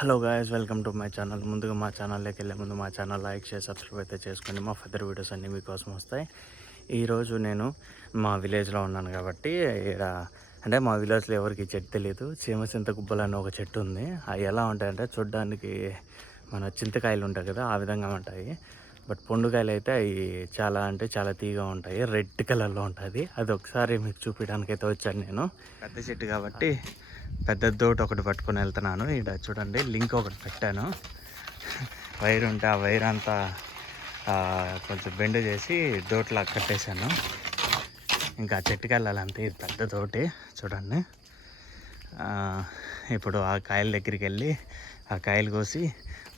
Hello guys, welcome to my channel. ముందుగా మా ఛానల్లోకి వెళ్ళే ముందు మా ఛానల్ లైక్ చేసి సబ్స్క్రైబ్ అయితే చేసుకోండి. మా ఫర్దర్ వీడియోస్ అన్నీ మీకోసం వస్తాయి. ఈరోజు నేను మా విలేజ్లో ఉన్నాను కాబట్టి అంటే మా విలేజ్లో ఎవరికి చెట్టు తెలియదు. చీమచింత గుబ్బలు అనే ఒక చెట్టు ఉంది. అవి ఎలా ఉంటాయంటే చూడడానికి మన చింతకాయలు ఉంటాయి కదా, ఆ విధంగా ఉంటాయి. బట్ పండుకాయలు అయితే అవి చాలా తీగా ఉంటాయి. రెడ్ కలర్లో ఉంటుంది. అది ఒకసారి మీకు చూపించడానికి అయితే వచ్చాను. నేను పెద్ద చెట్టు కాబట్టి పెద్ద దోటి ఒకటి పట్టుకొని వెళ్తున్నాను. ఇక్కడ చూడండి, లింక్ ఒకటి పెట్టాను. వైర్ ఉంటే ఆ వైర్ అంతా కొంచెం బెండ్ చేసి దోట్లా కట్టేశాను. ఇంకా చెట్టుకి వెళ్ళాలంటే ఇది పెద్ద తోటి చూడండి. ఇప్పుడు ఆ కాయల దగ్గరికి వెళ్ళి ఆ కాయలు కోసి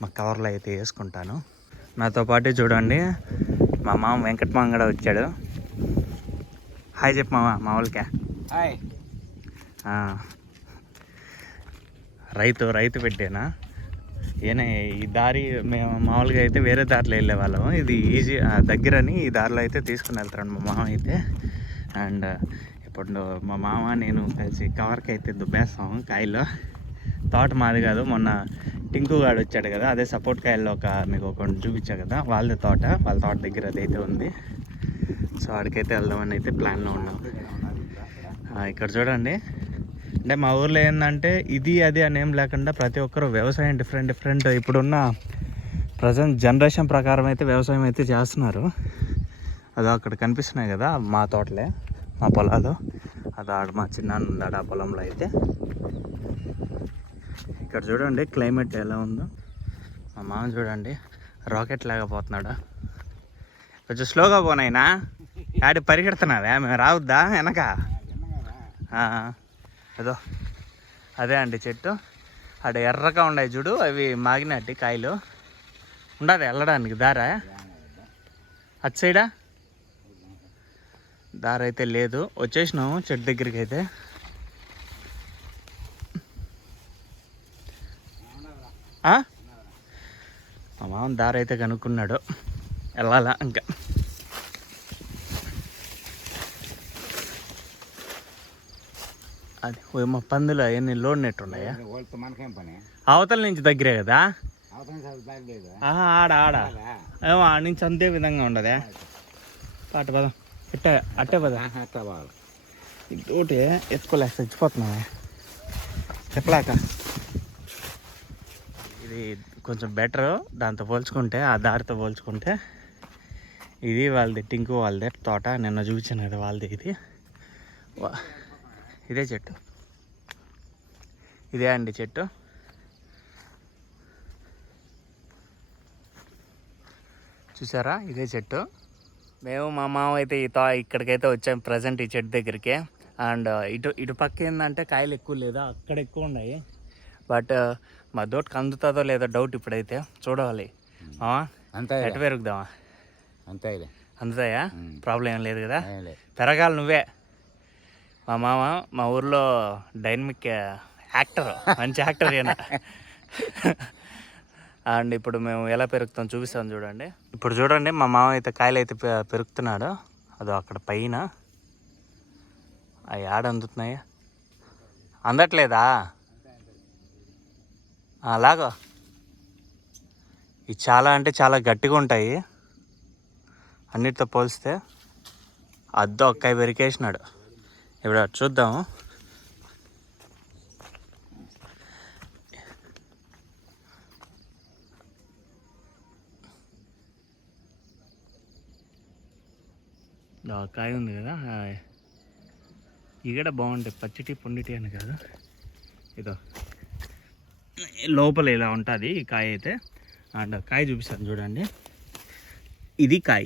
మా కవర్లో అయితే వేసుకుంటాను. నాతో పాటు చూడండి, మా మామ వెంకట మామ కూడా వచ్చాడు. హాయ్ చెప్పు మామ, మా వాళ్ళకే హాయ్. రైతు పెట్టానా ఈయన. ఈ దారి మేము మామూలుగా అయితే వేరే దారిలో వెళ్ళే వాళ్ళం. ఇది ఈజీ దగ్గరని ఈ దారిలో అయితే తీసుకుని వెళ్తాడు మా మామ అయితే. అండ్ ఇప్పుడు మా మామ నేను కలిసి కవర్కి అయితే దుబ్బేస్తాము కాయలు. తోట మాది కాదు, మొన్న టింకు గాడు వచ్చాడు కదా, అదే సపోర్ట్ కాయల్లో మీకు ఒకటి చూపించా కదా, వాళ్ళ తోట దగ్గర అదైతే ఉంది. సో అక్కడికైతే వెళ్దామని అయితే ప్లాన్లో ఉన్నాం. ఇక్కడ చూడండి, అంటే మా ఊర్లో ఏంటంటే ఇది అది అని ఏం లేకుండా ప్రతి ఒక్కరు వ్యవసాయం డిఫరెంట్ ఇప్పుడున్న ప్రజెంట్ జనరేషన్ ప్రకారం అయితే వ్యవసాయం అయితే చేస్తున్నారు. అదో అక్కడ కనిపిస్తున్నాయి కదా మా తోటలే, మా పొలాలు. అది ఆడ మా చిన్నాన్న ఉన్నాడు ఆ పొలంలో అయితే. ఇక్కడ చూడండి క్లైమేట్ ఎలా ఉందో. మా మామ చూడండి రాకెట్ లాగా పోతున్నాడు. కొంచెం స్లోగా పోనాయినా, ఆడి పరిగెడుతున్నావే, మేము రావద్దా వెనక? అదో అదే అండి చెట్టు. ఆడ ఎర్రగా ఉన్నాయి చూడు, అవి మాగినట్టు కాయలు. ఉండదు వెళ్ళడానికి దారా? అటు సైడా దారి అయితే లేదు. వచ్చేసినాము చెట్టు దగ్గరికి అయితే. మా మామ దారి అయితే కనుక్కున్నాడు, వెళ్ళాలా ఇంకా. అది మా పందులు అవన్నీ లోడ్ నెట్ ఉన్నాయా? అవతల నుంచి దగ్గరే కదా, ఆడ ఏమో ఆడ నుంచి అంతే విధంగా ఉండదా? పాట పదం అట్టే పద. ఇంకోటి ఎత్తుకోలేక చచ్చిపోతున్నావా చెప్పలేక. ఇది కొంచెం బెటరు దాంతో పోల్చుకుంటే, ఆ దారితో పోల్చుకుంటే. ఇది వాళ్ళది, టింకు వాళ్ళదే తోట. నిన్న చూపించాను కదా వాళ్ళది. ఇదే చెట్టు, ఇదే అండి చెట్టు. చూసారా, ఇదే చెట్టు. మేము మా మామ అయితే ఇక్కడికైతే వచ్చాం ప్రజెంట్ ఈ చెట్టు దగ్గరికి. అండ్ ఇటు పక్క ఏంటంటే కాయలు ఎక్కువ లేదా, అక్కడ ఎక్కువ ఉన్నాయి. బట్ మా దోటకు అందుతుందో లేదో డౌట్ ఇప్పుడైతే. చూడాలి. ఎటు పెరుగుదామా? అందుతాయా? ప్రాబ్లం ఏం లేదు కదా? పెరగాలి నువ్వే. మా మామ మా ఊర్లో డైనమిక్ యాక్టర్, మంచి యాక్టర్ ఈయన. అండ్ ఇప్పుడు మేము ఎలా పెరుగుతాం చూపిస్తాం చూడండి. ఇప్పుడు చూడండి, మా మామ అయితే కాయలు అయితే పెరుగుతున్నాడు. అదో అక్కడ పైన అవి ఆడ అందుతున్నాయా? అందట్లేదా? అలాగో ఇవి చాలా గట్టిగా ఉంటాయి అన్నిటితో పోలిస్తే. అద్దో ఒక్కాయ పెరికేసినాడు. ఇప్పుడు చూద్దాము. కాయ ఉంది కదా, ఇగడ బాగుంటాయి. పచ్చిటి పొండిటి అని కాదు, ఇదో లోపల ఇలా ఉంటుంది ఈ కాయ అయితే. అండ్ కాయ చూపిస్తాను చూడండి. ఇది కాయ.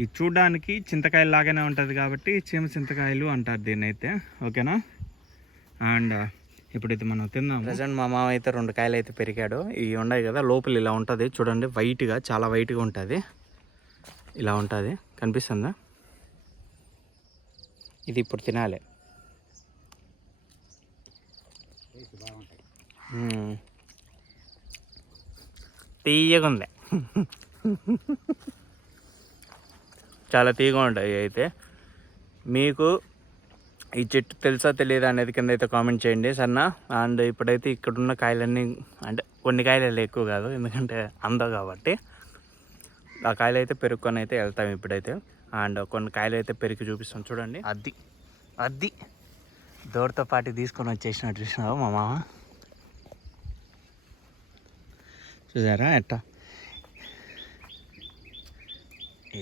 ఇది చూడడానికి చింతకాయలు లాగానే ఉంటుంది కాబట్టి చింతకాయలు అంటారు దీన్ని అయితే. ఓకేనా? అండ్ ఇప్పుడైతే మనం తిందాం. ప్రజెంట్ మా మామ అయితే 2 కాయలు అయితే పెరిగాడు. ఇవి ఉన్నాయి కదా, లోపల ఇలా ఉంటుంది చూడండి, వైట్గా, చాలా వైట్గా ఉంటుంది. ఇలా ఉంటుంది, కనిపిస్తుందా? ఇది ఇప్పుడు తినాలి. తీయగా ఉంది. చాలా తీయగా ఉంటాయి అయితే. మీకు ఈ చెట్టు తెలుసా తెలియదా అనేది కింద అయితే కామెంట్ చేయండి సరేనా. అండ్ ఇప్పుడైతే ఇక్కడున్న కాయలన్నీ అంటే కొన్ని కాయలు ఎక్కువ కాదు ఎందుకంటే అందవు కాబట్టి ఆ కాయలు అయితే పెరుక్కొని అయితే వెళ్తాం ఇప్పుడైతే. అండ్ కొన్ని కాయలు అయితే పెరికి చూపిస్తాం చూడండి. అది దోరతో పాటు తీసుకొని వచ్చేసినట్టు చూసినావు మా మామ, చూసారా ఎట్టా.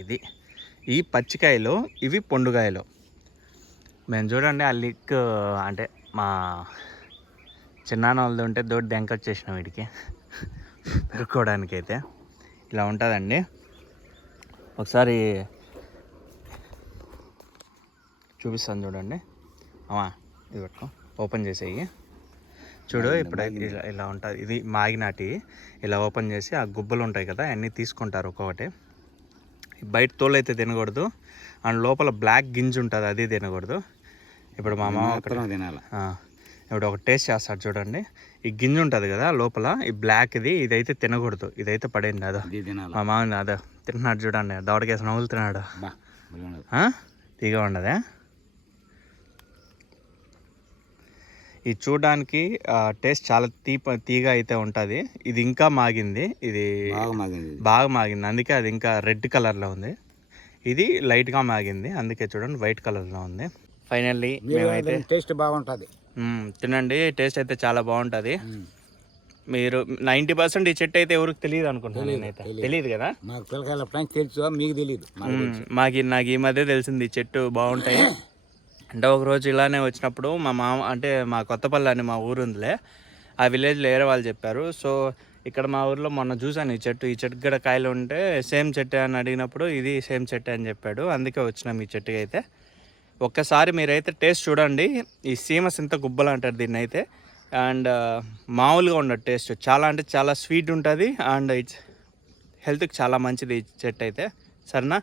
ఇది ఈ పచ్చికాయలు ఇవి పొండుకాయలు. మేము చూడండి ఆ లిక్ అంటే మా చిన్నాన్న వాళ్ళది ఉంటే దోటి దెంకొచ్చేసినాం వీడికి పెరుక్కోవడానికి. అయితే ఇలా ఉంటుందండి. ఒకసారి చూపిస్తాను చూడండి. ఇది పట్టుకో, ఓపెన్ చేసేయి చూడు. ఇప్పుడైతే ఇలా ఉంటుంది. ఇది మాగినాటి ఇలా ఓపెన్ చేసి ఆ గుబ్బలు ఉంటాయి కదా అన్నీ తీసుకుంటారు ఒక్కొక్కటి. బయట తోలు అయితే తినకూడదు, అండ్ లోపల బ్లాక్ గింజ ఉంటుంది అది తినకూడదు. ఇప్పుడు మా మామ తినాలి. ఇప్పుడు ఒక టేస్ట్ చేస్తాడు చూడండి. ఈ గింజ ఉంటుంది కదా లోపల ఈ బ్లాక్ది, ఇదైతే తినకూడదు, ఇదైతే పడేయండి. అదో మా మామ అదో తిన్నాడు చూడండి, దవడకేసి నవ్వులు తిన్నాడు. తీగ ఉండదా. ఇది చూడడానికి టేస్ట్ చాలా తీగ అయితే ఉంటుంది. ఇది ఇంకా మాగింది, ఇది బాగా మాగింది అందుకే అది ఇంకా రెడ్ కలర్లో ఉంది. ఇది లైట్గా మాగింది అందుకే చూడండి వైట్ కలర్లో ఉంది. ఫైనల్లీ మేమైతే టేస్ట్ బాగుంటుంది, తినండి. టేస్ట్ అయితే చాలా బాగుంటుంది. మీరు 90% ఈ చెట్టు అయితే ఎవరికి తెలియదు అనుకుంటున్నాను నేనైతే. తెలియదు కదా, మాకు పిల్లకాయల తెలుసు, మీకు తెలియదు. నాకు ఈ మధ్య తెలిసింది ఈ చెట్టు బాగుంటాయి. అంటే ఒకరోజు ఇలానే వచ్చినప్పుడు మా మామ అంటే మా కొత్తపల్లి అని మా ఊరు ఉందిలే, ఆ విలేజ్లో వేరే వాళ్ళు చెప్పారు. సో ఇక్కడ మా ఊర్లో మొన్న చూసాను ఈ చెట్టు కూడా కాయలు ఉంటే సేమ్ చెట్టు అని అడిగినప్పుడు ఇది సేమ్ చెట్టు అని చెప్పాడు. అందుకే వచ్చినాం ఈ చెట్టుకి అయితే. ఒక్కసారి మీరైతే టేస్ట్ చూడండి. ఈ సీమ సింత గుబ్బలు అంటారు దీన్ని అయితే. అండ్ మామూలుగా ఉండదు టేస్ట్, చాలా అంటే చాలా స్వీట్ ఉంటుంది. అండ్ ఇట్స్ హెల్త్కి చాలా మంచిది ఈ చెట్టు అయితే. సరేనా,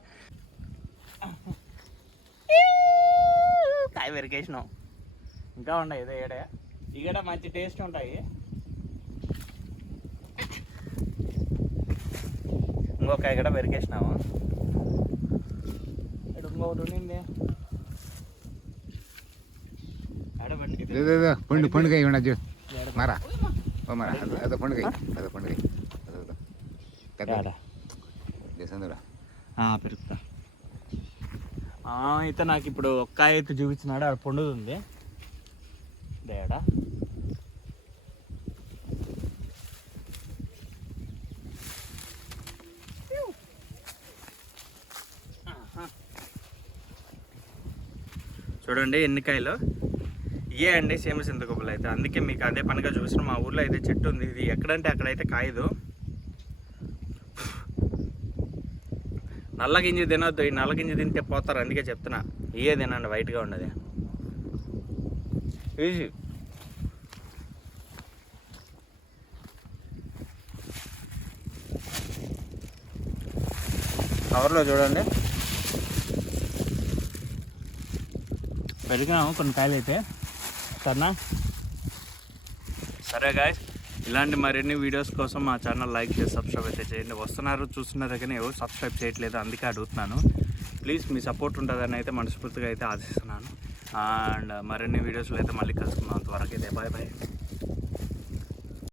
కాయ పెరికేసినాం ఇంకా ఉన్నాయి ఇదే ఏడే ఇక్కడ మంచి టేస్ట్ ఉంటాయి. ఇంకొక కాయ కూడా పెరికేసినాము. ఇక్కడ ఇంకొకటి ఉండింది పండుగ మరా అదో పండుగ అదో పండుగ పెరుగుతా. అయితే నాకు ఇప్పుడు ఒక్కాయ అయితే చూపించినాడు, ఆడ పండుతుంది డేడా. చూడండి ఎన్ని కాయలు ఇవే అండి సీమ సింతగుబ్బలు అయితే. అందుకే మీకు అదే పనిగా చూసిన మా ఊర్లో అయితే చెట్టు ఉంది. ఇది ఎక్కడంటే అక్కడైతే కాయదు. నల్ల గింజ తినొద్దు, ఈ నల్ల గింజ తింటే పోతారు అందుకే చెప్తున్నా. ఇవే తినండి వైట్గా ఉన్నది. ఈజీ. కవర్లో చూడండి పెరిగినాము కొన్ని కాయలు అయితే. సరేనా, సరే గాయ్స్, ఇలాంటి మరిన్ని వీడియోస్ కోసం మా ఛానల్ లైక్ చేసి సబ్స్క్రైబ్ అయితే చేయండి. వస్తున్నారు చూస్తున్నారు కానీ ఎవరు సబ్స్క్రైబ్ చేయట్లేదు, అందుకే అడుగుతున్నాను. ప్లీజ్ మీ సపోర్ట్ ఉంటుందని అయితే మనస్ఫూర్తిగా అయితే ఆశిస్తున్నాను. అండ్ మరిన్ని వీడియోస్లో అయితే మళ్ళీ కలుసుకుందాం. అంతవరకు అయితే బాయ్ బాయ్.